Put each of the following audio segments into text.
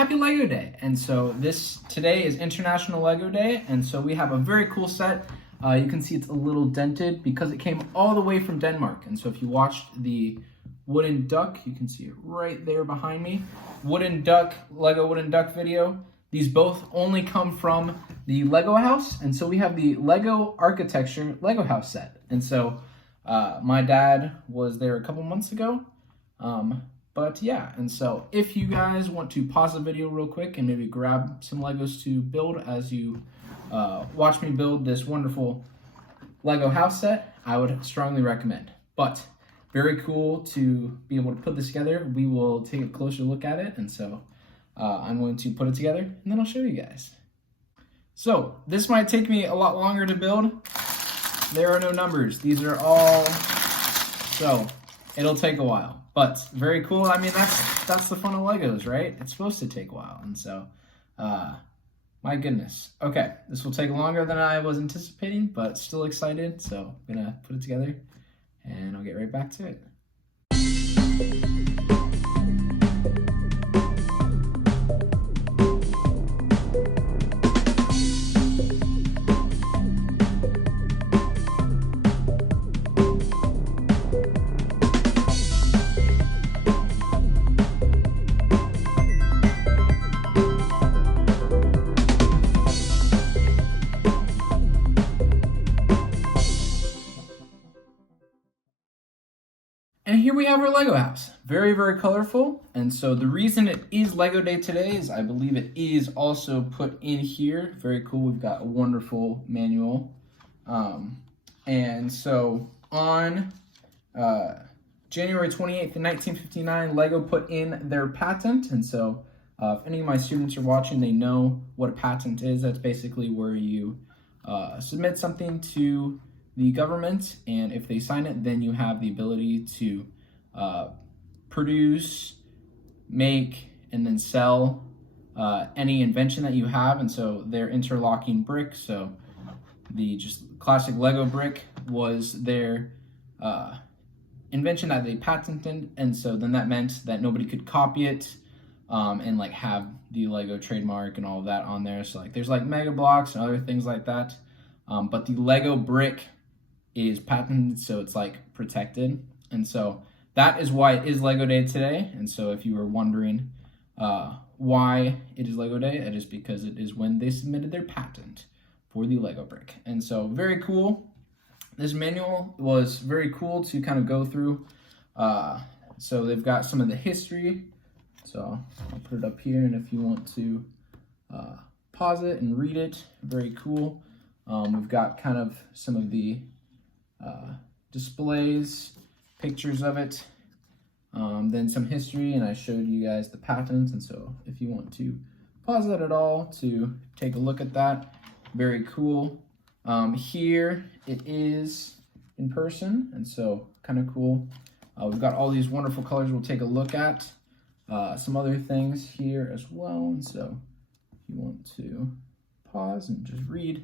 happy Lego Day. And so today is International Lego Day, and so we have a very cool set. You can see it's a little dented because it came all the way from Denmark. And so if you watched the wooden duck, you can see it right there behind me, Lego wooden duck video. These both only come from the Lego house. And so we have the Lego architecture Lego house set. And so my dad was there a couple months ago. But yeah, and so if you guys want to pause the video real quick and maybe grab some Legos to build as you watch me build this wonderful Lego house set, I would strongly recommend. But very cool to be able to put this together. We will take a closer look at it, and so I'm going to put it together and then I'll show you guys. So this might take me a lot longer to build. There are no numbers. These are all, so it'll take a while. But very cool. I mean, that's the fun of Legos, right? It's supposed to take a while. And so, my goodness. Okay, this will take longer than I was anticipating, but still excited. So I'm gonna put it together and I'll get right back to it. And here we have our Lego house. Very, very colorful. And so the reason it is Lego Day today is I believe it is also put in here. Very cool. We've got a wonderful manual. And so on January 28th, 1959, Lego put in their patent. And so if any of my students are watching, they know what a patent is. That's basically where you submit something to the government, and if they sign it, then you have the ability to produce, make, and then sell any invention that you have. And so their interlocking brick, so the just classic Lego brick, was their invention that they patented, and so then that meant that nobody could copy it and like have the Lego trademark and all of that on there. So like there's like Mega Blocks and other things like that, but the Lego brick is patented, so it's like protected. And so that is why it is Lego Day today. And so if you were wondering why it is Lego Day, it is because it is when they submitted their patent for the Lego brick. And so very cool. This manual was very cool to kind of go through. So they've got some of the history. So I'll put it up here, and if you want to pause it and read it, very cool. We've got kind of some of the displays, pictures of it, then some history, and I showed you guys the patents. And so if you want to pause that at all to take a look at that, very cool. Here it is in person, and so kind of cool. We've got all these wonderful colors we'll take a look at, some other things here as well. And so if you want to pause and just read,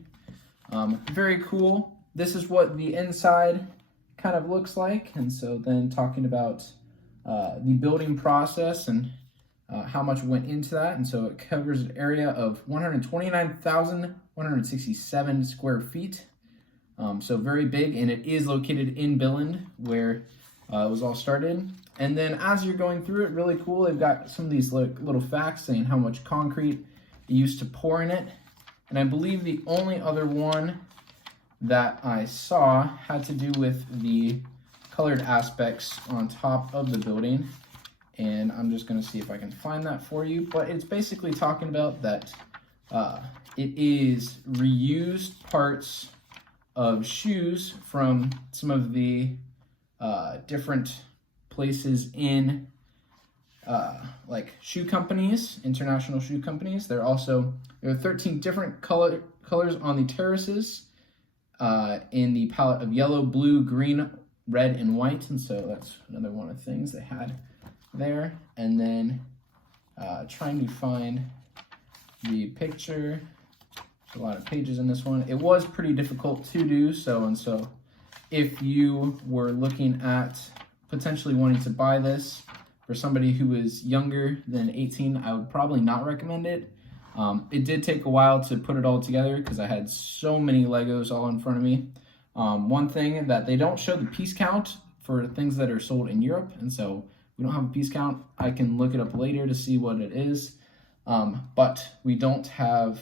very cool. This is what the inside kind of looks like. And so then talking about the building process and how much went into that. And so it covers an area of 129,167 square feet. So very big, and it is located in Billund, where it was all started. And then as you're going through it, really cool, they've got some of these little facts saying how much concrete it used to pour in it. And I believe the only other one that I saw had to do with the colored aspects on top of the building, and I'm just going to see if I can find that for you. But it's basically talking about that it is reused parts of shoes from some of the different places in like shoe companies, international shoe companies. There are 13 different colors on the terraces in the palette of yellow, blue, green, red, and white. And so that's another one of the things they had there. And then trying to find the picture. There's a lot of pages in this one. It was pretty difficult to do. So if you were looking at potentially wanting to buy this, for somebody who is younger than 18, I would probably not recommend it. It did take a while to put it all together because I had so many Legos all in front of me. One thing that they don't show the piece count for things that are sold in Europe, and so we don't have a piece count. I can look it up later to see what it is, but we don't have,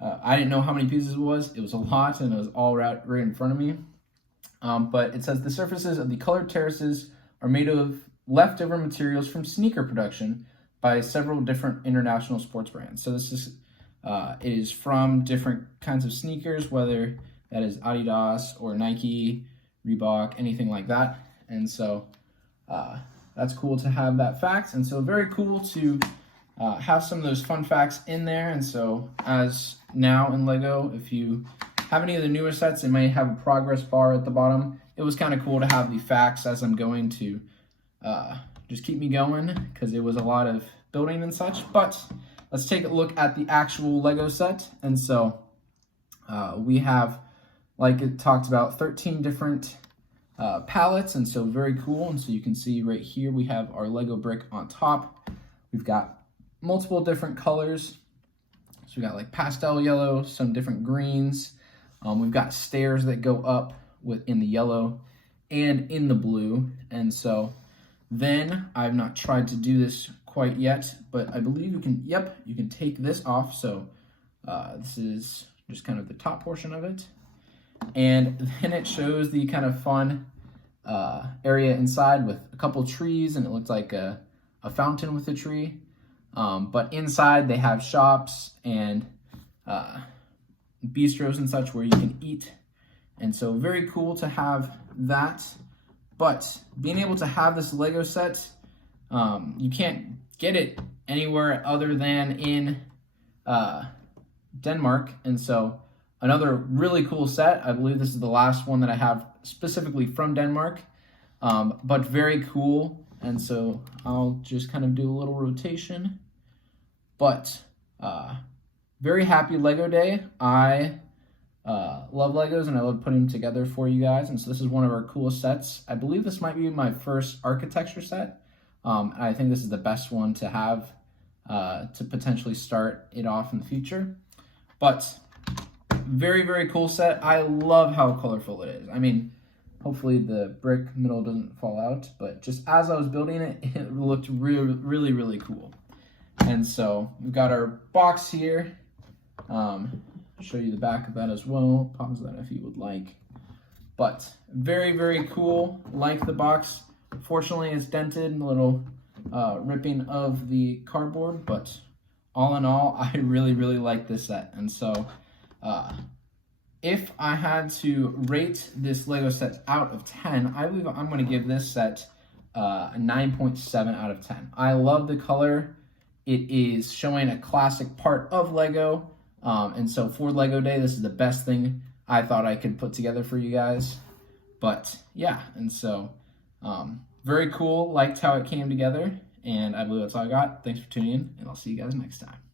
I didn't know how many pieces it was. It was a lot, and it was all right in front of me. But it says the surfaces of the colored terraces are made of leftover materials from sneaker production by several different international sports brands. So this is it is from different kinds of sneakers, whether that is Adidas or Nike, Reebok, anything like that. And so that's cool to have that fact. And so very cool to have some of those fun facts in there. And so as now in Lego, if you have any of the newer sets, it may have a progress bar at the bottom. It was kind of cool to have the facts as I'm going to just keep me going because it was a lot of building and such. But let's take a look at the actual Lego set. And so we have, like it talked about, 13 different palettes, and so very cool. And so you can see right here we have our Lego brick on top. We've got multiple different colors. So we got like pastel yellow, some different greens. We've got stairs that go up in the yellow and in the blue. And so then I've not tried to do this quite yet, but I believe you can, you can take this off. So this is just kind of the top portion of it. And then it shows the kind of fun area inside with a couple trees, and it looks like a fountain with a tree. But inside they have shops and bistros and such where you can eat. And so very cool to have that. But being able to have this Lego set, you can't get it anywhere other than in Denmark. And so another really cool set. I believe this is the last one that I have specifically from Denmark, but very cool. And so I'll just kind of do a little rotation. But very happy Lego day. I love Legos and I love putting them together for you guys. And so this is one of our coolest sets. I believe this might be my first architecture set. I think this is the best one to have to potentially start it off in the future. But very, very cool set. I love how colorful it is. I mean, hopefully the brick middle doesn't fall out, but just as I was building it, it looked really, really, really cool. And so we've got our box here. Show you the back of that as well. Pause that if you would like. But very, very cool. Like the box. Fortunately, it's dented and a little ripping of the cardboard, but all in all, I really, really like this set. And so if I had to rate this Lego set out of 10, I believe I'm going to give this set a 9.7 out of 10. I love the color. It is showing a classic part of Lego. And so for Lego Day, this is the best thing I thought I could put together for you guys. But yeah, and so very cool. Liked how it came together. And I believe that's all I got. Thanks for tuning in, and I'll see you guys next time.